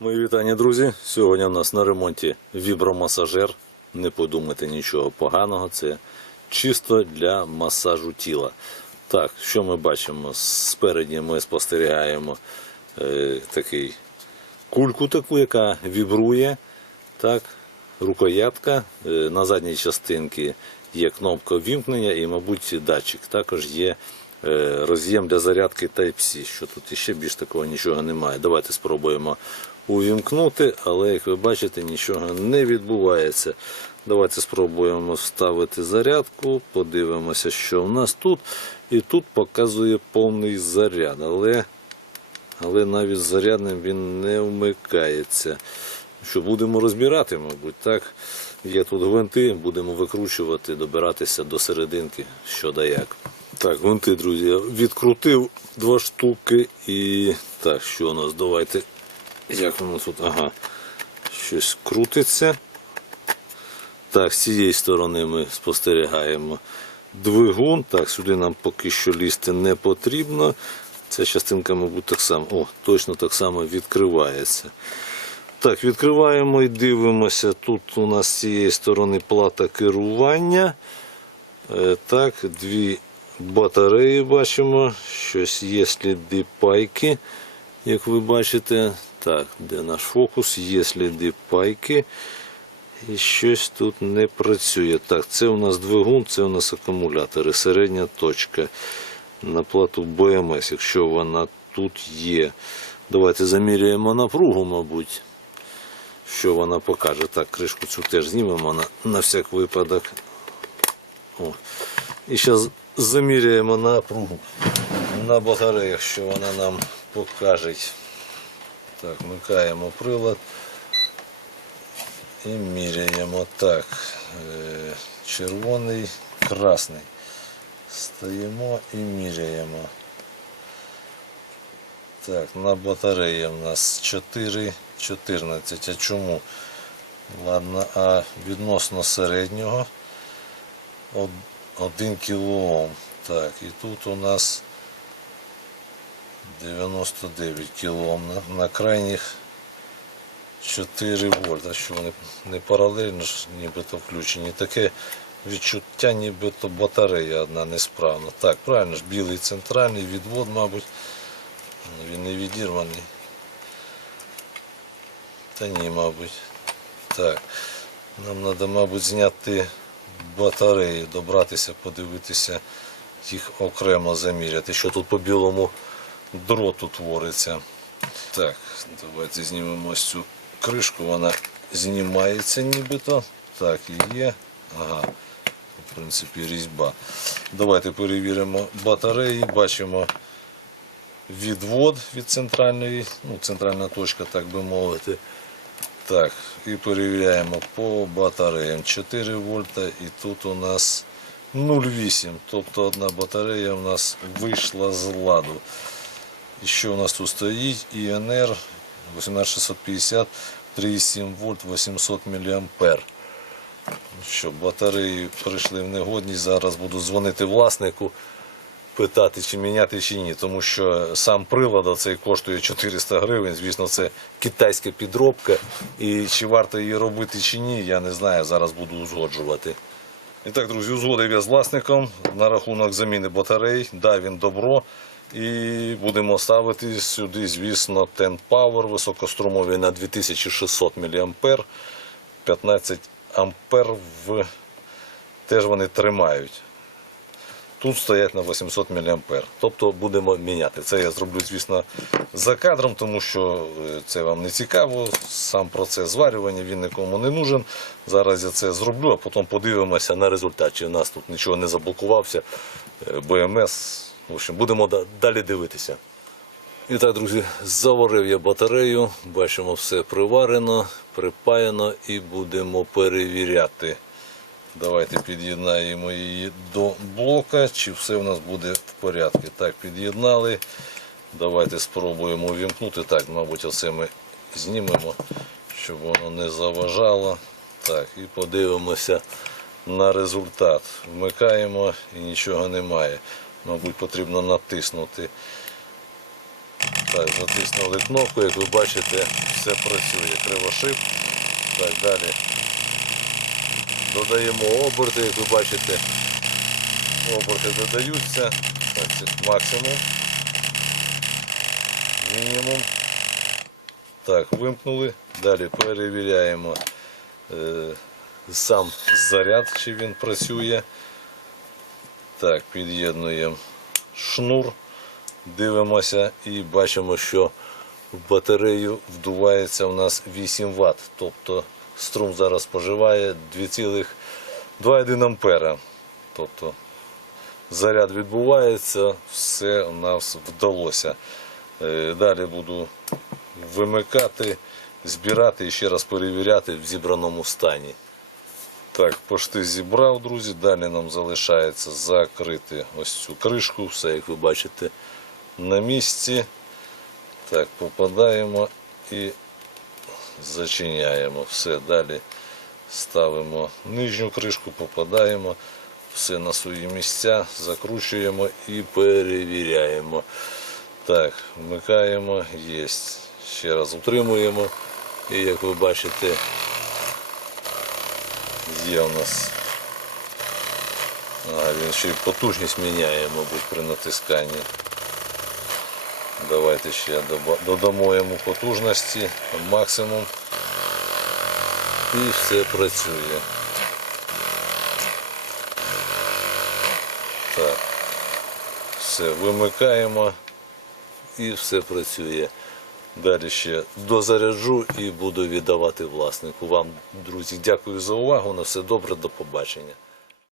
Мої вітання, друзі. Сьогодні у нас на ремонті вібромасажер. Не подумайте нічого поганого, це чисто для масажу тіла. Так, що ми бачимо? Спереді ми спостерігаємо е, такий кульку, таку, яка вібрує. Так, рукоятка. Е, на задній частинці є кнопка вімкнення і, мабуть, датчик. Також є е, роз'єм для зарядки Type-C, що тут іще більш такого нічого немає. Давайте спробуємо увімкнути, але як ви бачите, нічого не відбувається. Давайте спробуємо вставити зарядку, подивимося, що в нас тут. І тут показує повний заряд, але, але навіть зарядним він не вмикається. Що будемо розбирати, мабуть, так. Є тут гвинти, будемо викручувати, добиратися до серединки, що да як. Так, гвинти, друзі, відкрутив два штуки і так, що у нас? Давайте. Як воно тут? Ага. Щось крутиться. Так, з цієї сторони ми спостерігаємо двигун. Так, сюди нам поки що лізти не потрібно. Ця частинка, мабуть, так само. О, точно так само відкривається. Так, відкриваємо і дивимося. Тут у нас з цієї сторони плата керування. Е, Так, дві батареї бачимо. Щось є сліди пайки, як ви бачите. Так, де наш фокус? Є сліди пайки. І щось тут не працює. Так, це у нас двигун, це у нас акумулятори, середня точка на плату БМС, якщо вона тут є. Давайте заміряємо напругу, мабуть, що вона покаже. Так, кришку цю теж знімемо на, на всяк випадок. О. І зараз заміряємо напругу на батареях, що вона нам покаже. Так, вмикаємо прилад. І міряємо так. е, Червоний, красний. Стаємо і міряємо. Так, на батареї у нас 4,14. А чому? Ладно, а відносно середнього 1 кОм. Так, і тут у нас 99 кОм. На, на крайніх 4 вольта, що вони не паралельно нібито включені. Таке відчуття, нібито батарея одна несправна. Так, правильно ж, білий центральний відвод, мабуть. Він не відірваний. Та ні, мабуть. Так. Нам треба, мабуть, зняти батареї, добратися, подивитися, їх окремо заміряти, що тут по білому дроту твориться. Так, давайте знімемо цю кришку, вона знімається нібито. Так, і є. Ага, в принципі, різьба. Давайте перевіримо батареї, бачимо відвод від центральної, ну, центральна точка, так би мовити. Так, і перевіряємо по батареям 4 вольта і тут у нас 0,8. Тобто одна батарея у нас вийшла з ладу. І що у нас тут стоїть? ІНР 18650, 3,7 вольт, 800 мА. Що, батареї прийшли в негодність. Зараз буду дзвонити власнику, питати, чи міняти, чи ні. Тому що сам прилад цей коштує 400 гривень. Звісно, це китайська підробка. І чи варто її робити, чи ні, я не знаю. Зараз буду узгоджувати. І так, друзі, узгодив я з власником на рахунок заміни батарей. Дав він добро. І будемо ставити сюди, звісно, Ten високострумовий на 2600 мА. 15 ампер в... теж вони тримають. Тут стоять на 800 мА. Тобто будемо міняти. Це я зроблю, звісно, за кадром, тому що е, це вам не цікаво. Сам процес зварювання він нікому не нужен. Зараз я це зроблю, а потім подивимося на результат. Чи в нас тут нічого не заблокувався. е, БМС. В общем, будемо далі дивитися. І так, друзі, заварив я батарею, бачимо, все приварено, припаяно і будемо перевіряти. Давайте під'єднаємо її до блока, чи все в нас буде в порядку. Так, під'єднали. Давайте спробуємо увімкнути. Так, мабуть, оце ми знімемо, щоб воно не заважало. Так, і подивимося на результат. Вмикаємо і нічого немає. Мабуть, потрібно натиснути. Так, затиснули кнопку, як ви бачите, все працює. Кривошип. Так, далі. Додаємо оберти, як ви бачите, оберти додаються. Так, це максимум. Мінімум. Так, вимкнули. Далі перевіряємо е, сам заряд, чи він працює. Так, під'єднуємо шнур, дивимося і бачимо, що в батарею вдувається у нас 8 Вт. Тобто струм зараз споживає 2,2 ампера. Тобто заряд відбувається, все у нас вдалося. Е, Далі буду вимикати, збирати і ще раз перевіряти в зібраному стані. Так, пошти зібрав, друзі. Далі нам залишається закрити ось цю кришку. Все, як ви бачите, на місці. Так, попадаємо і зачиняємо. Все, далі ставимо нижню кришку, попадаємо. Все на свої місця, закручуємо і перевіряємо. Так, вмикаємо, є. Ще раз утримуємо. І як ви бачите, є у нас. Ага, він ще й потужність міняє, мабуть, при натисканні. Давайте ще додамо йому потужності максимум. І все працює. Так. Все, вимикаємо і все працює. Далі ще дозаряджу і буду віддавати власнику. Вам, друзі, дякую за увагу. На все добре, до побачення.